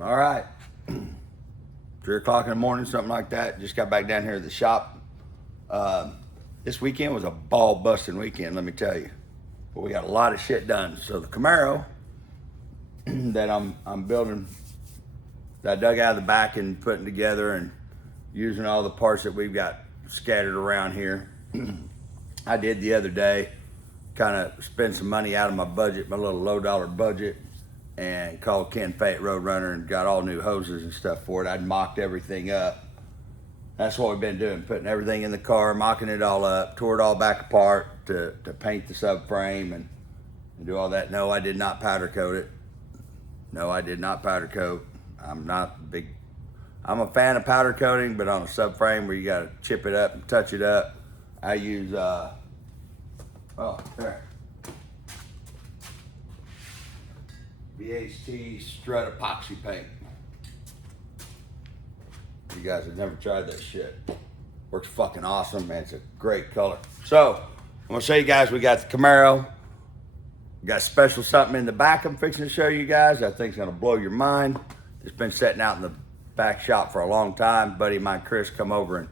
All right. 3 o'clock in the morning, something like that. Just got back down here at the shop. This weekend was a ball busting weekend, let me tell you. But we got a lot of shit done. So the Camaro that I'm building, that I dug out of the back and putting together and using all the parts that we've got scattered around here. I did the other day, kind of spend some money out of my budget, my little low dollar budget, and called Ken Fate Roadrunner and got all new hoses and stuff for it. I'd mocked everything up. That's what we've been doing, putting everything in the car, mocking it all up, tore it all back apart to paint the subframe and do all that. No, I did not powder coat it. No, I did not powder coat. I'm a fan of powder coating, but on a subframe where you gotta chip it up and touch it up, I use, there. VHT Strut Epoxy Paint. You guys have never tried that shit. Works fucking awesome, man. It's a great color. So, I'm gonna show you guys, we got the Camaro. We got special something in the back I'm fixing to show you guys. I think it's gonna blow your mind. It's been sitting out in the back shop for a long time. Buddy of mine, Chris, come over and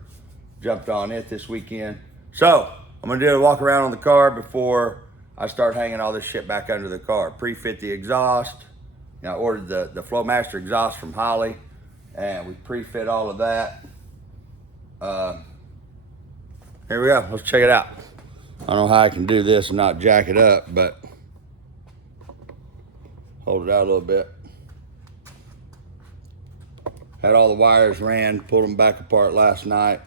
jumped on it this weekend. So, I'm gonna do a walk around on the car before I start hanging all this shit back under the car. Pre-fit the exhaust. You know, I ordered the Flowmaster exhaust from Holley, and we pre-fit all of that. Here we go, let's check it out. I don't know how I can do this and not jack it up, but hold it out a little bit. Had all the wires ran, pulled them back apart last night,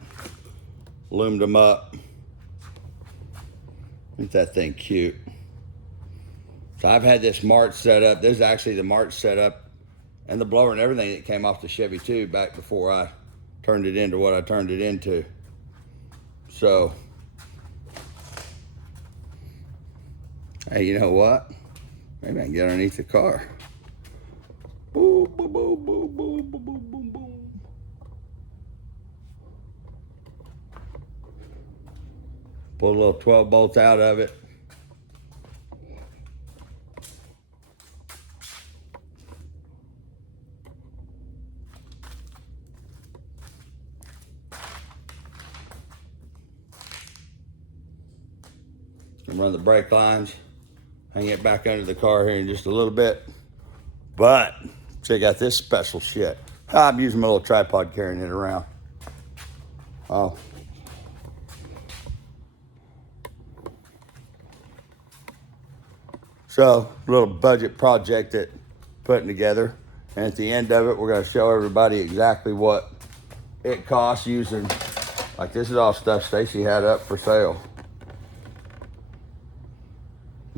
loomed them up. Isn't that thing cute? So I've had this March set up. This is actually the March setup and the blower and everything that came off the Chevy too back before I turned it into what I turned it into. So, hey, you know what? Maybe I can get underneath the car. Boom, boom, boom, boom, boom, boom, boom, boom, boom. Pull a little 12 bolts out of it. And run the brake lines. Hang it back under the car here in just a little bit. But check out this special shit. I'm using my little tripod carrying it around. Oh. So, little budget project that putting together. And at the end of it, we're gonna show everybody exactly what it costs using, like this is all stuff Stacy had up for sale.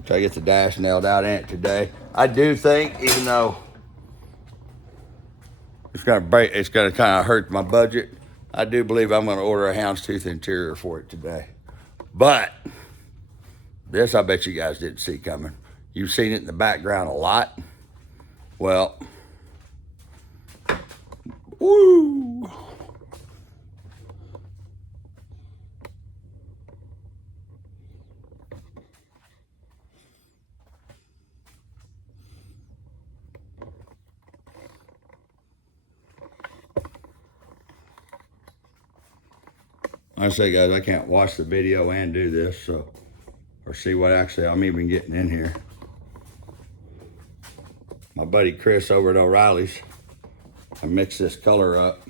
Try to get the dash nailed out in it today. I do think, even though it's gonna kind of hurt my budget, I do believe I'm gonna order a houndstooth interior for it today. But this I bet you guys didn't see coming. You've seen it in the background a lot. Well, woo! I say, guys, I can't watch the video and do this, so, or see what actually I'm even getting in here. My buddy Chris over at O'Reilly's, I mixed this color up.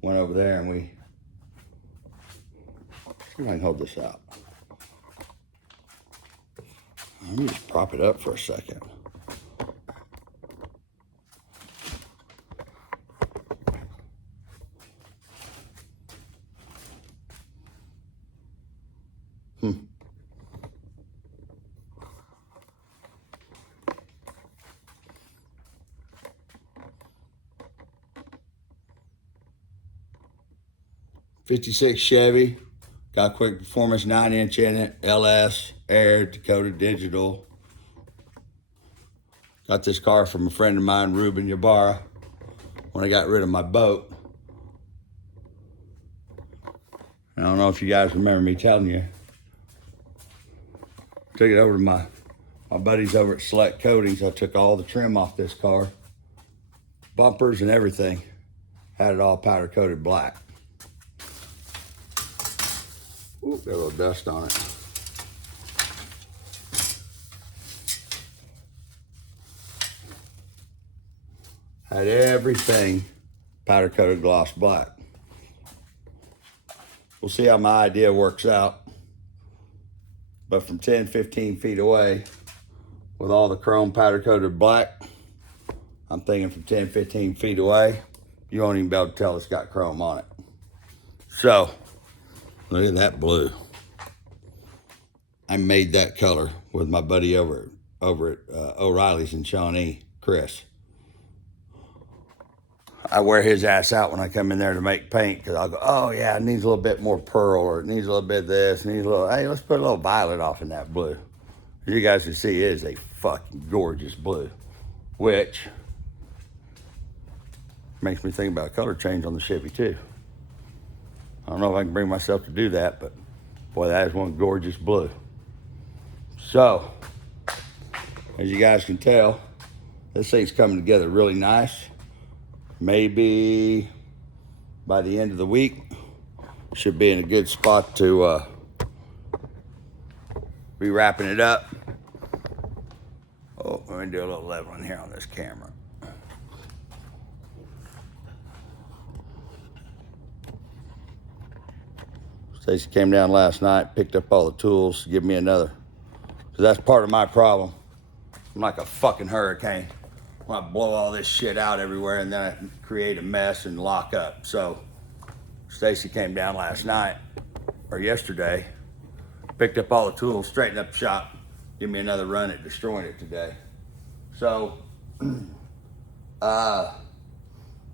Went over there and see if I can hold this out. Let me just prop it up for a second. Hmm. '56 Chevy, got quick performance 9-inch in it, LS, Air, Dakota Digital. Got this car from a friend of mine, Ruben Ybarra, when I got rid of my boat. I don't know if you guys remember me telling you. Took it over to my my buddies over at Select Coatings. I took all the trim off this car, bumpers and everything. Had it all powder coated black. Ooh, got a little dust on it. Had everything powder coated gloss black. We'll see how my idea works out. But from 10, 15 feet away, with all the chrome powder coated black, I'm thinking from 10, 15 feet away, you won't even be able to tell it's got chrome on it. So, look at that blue. I made that color with my buddy over at O'Reilly's in Shawnee, Chris. I wear his ass out when I come in there to make paint, because I'll go, oh yeah, it needs a little bit more pearl, or it needs a little bit of this, needs a little, hey, let's put a little violet off in that blue. As you guys can see, it is a fucking gorgeous blue, which makes me think about a color change on the Chevy too. I don't know if I can bring myself to do that, but boy, that is one gorgeous blue. So, as you guys can tell, this thing's coming together really nice. Maybe by the end of the week, should be in a good spot to be wrapping it up. Oh, let me do a little leveling here on this camera. Stacy came down last night, picked up all the tools to give me another. Because that's part of my problem. I'm like a fucking hurricane. I blow all this shit out everywhere, and then I create a mess and lock up. So Stacy came down last night, or yesterday, picked up all the tools, straightened up the shop, give me another run at destroying it today. So what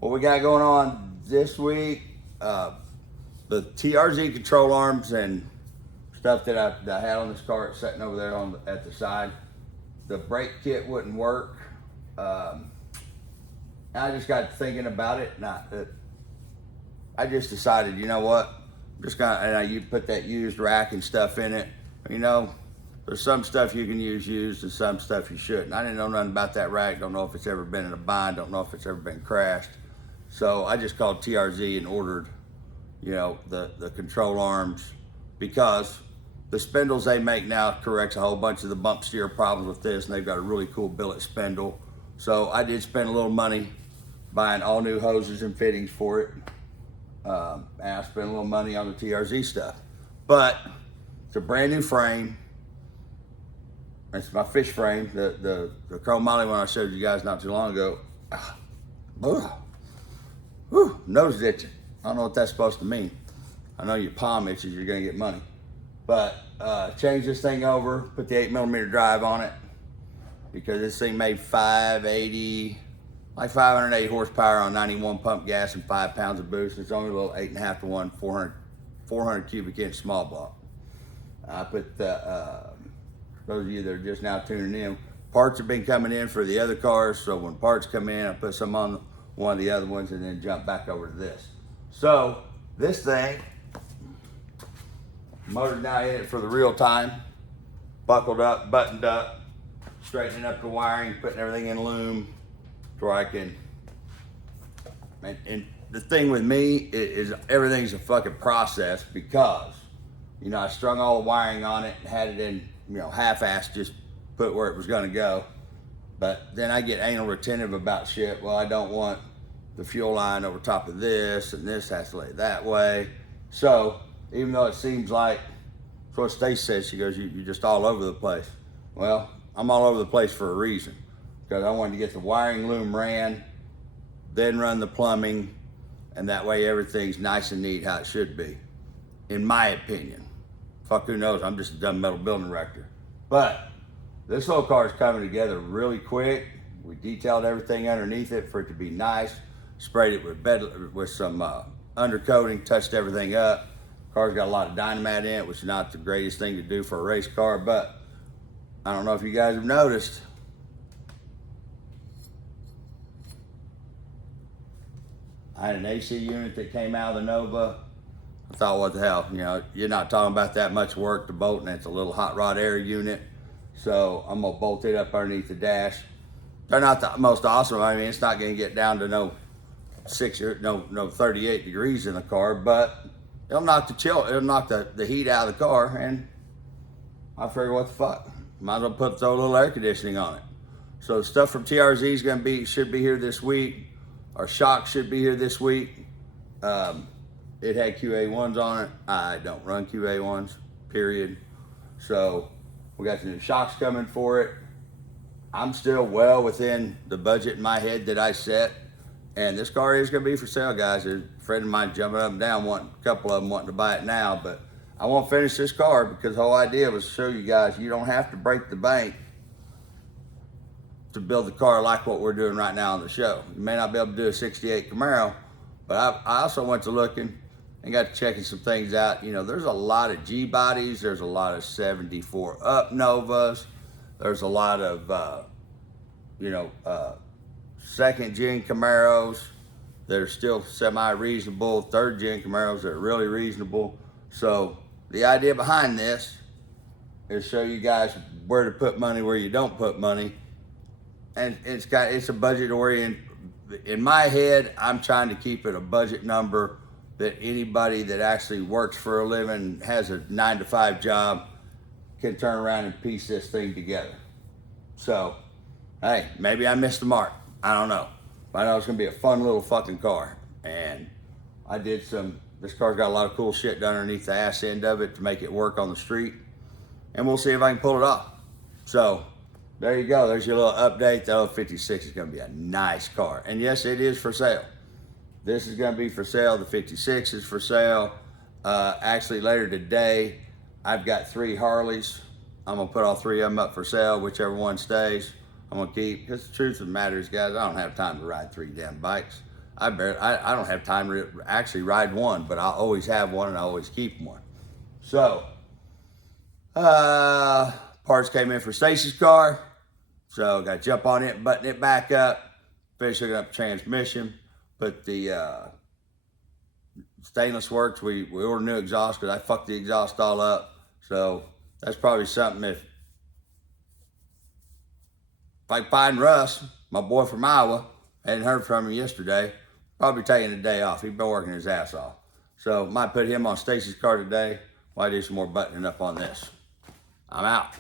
we got going on this week, the TRZ control arms and stuff that I had on this cart sitting over there at the side, the brake kit wouldn't work. I just got thinking about it, I just decided, you know what, I'm just gonna, you put that used rack and stuff in it. You know, there's some stuff you can use used and some stuff you shouldn't. I didn't know nothing about that rack, don't know if it's ever been in a bind, don't know if it's ever been crashed. So I just called TRZ and ordered, you know, the control arms, because the spindles they make now corrects a whole bunch of the bump steer problems with this, and they've got a really cool billet spindle. So I did spend a little money buying all new hoses and fittings for it. And I spent a little money on the TRZ stuff. But it's a brand new frame. It's my fish frame, the Chrome Moly one I showed you guys not too long ago. Nose itching. I don't know what that's supposed to mean. I know your palm itches, you're gonna get money. But change this thing over, put the 8mm drive on it, because this thing made 580, like 580 horsepower on 91 pump gas and 5 pounds of boost. It's only a little 8.5 to 1, 400 cubic inch small block. I put the, those of you that are just now tuning in, parts have been coming in for the other cars, so when parts come in, I put some on one of the other ones and then jump back over to this. So this thing, motor's now in it for the real time, buckled up, buttoned up, straightening up the wiring, putting everything in loom, to where I can, and the thing with me is everything's a fucking process, because, you know, I strung all the wiring on it and had it in, you know, half-assed, just put where it was gonna go. But then I get anal retentive about shit. Well, I don't want the fuel line over top of this, and this has to lay that way. So, even though it seems like, that's what Stace says, she goes, you're just all over the place. Well, I'm all over the place for a reason, because I wanted to get the wiring loom ran, then run the plumbing, and that way everything's nice and neat how it should be, in my opinion. Fuck, who knows, I'm just a dumb metal building director. But this whole car is coming together really quick. We detailed everything underneath it for it to be nice, sprayed it with some undercoating, touched everything up. Car's got a lot of dynamite in it, which is not the greatest thing to do for a race car, but I don't know if you guys have noticed, I had an AC unit that came out of the Nova. I thought, what the hell, you know, you're not talking about that much work to bolt, and it's a little hot rod air unit. So I'm gonna bolt it up underneath the dash. They're not the most awesome. I mean, it's not gonna get down to no 38 degrees in the car, but it'll knock the heat out of the car, and I figure, what the fuck? Might as well throw a little air conditioning on it. So stuff from TRZ should be here this week. Our shocks should be here this week. It had QA1s on it. I don't run QA1s, period. So we got the new shocks coming for it. I'm still well within the budget in my head that I set. And this car is gonna be for sale, guys. There's a friend of mine jumping up and down, a couple of them wanting to buy it now, but I won't finish this car because the whole idea was to show you guys you don't have to break the bank to build the car like what we're doing right now on the show. You may not be able to do a 68 Camaro, but I also went to looking and got to checking some things out. You know, there's a lot of G bodies, there's a lot of 74 up Novas, there's a lot of second gen Camaros. They're still semi-reasonable. Third gen Camaros are really reasonable. So the idea behind this is show you guys where to put money, where you don't put money. And it's a budget oriented. In my head, I'm trying to keep it a budget number that anybody that actually works for a living, has a 9-to-5 job, can turn around and piece this thing together. So, hey, maybe I missed the mark. I don't know. But I know it's gonna be a fun little fucking car. And this car's got a lot of cool shit done underneath the ass end of it to make it work on the street. And we'll see if I can pull it off. So, there you go. There's your little update. The 56 is gonna be a nice car. And yes, it is for sale. This is gonna be for sale. The 56 is for sale. Actually, later today, I've got 3 Harleys. I'm gonna put all 3 of them up for sale, whichever one stays. I'm gonna keep, because the truth of the matter is, guys, I don't have time to ride 3 damn bikes. I don't have time to actually ride one, but I'll always have one and I always keep one. So, parts came in for Stacy's car. So got to jump on it, button it back up, finish hooking up the transmission, put the stainless works. We ordered new exhaust because I fucked the exhaust all up. So that's probably something if I find Russ, my boy from Iowa, hadn't heard from him yesterday, probably taking a day off. He's been working his ass off. So might put him on Stacy's car today while I do some more buttoning up on this. I'm out.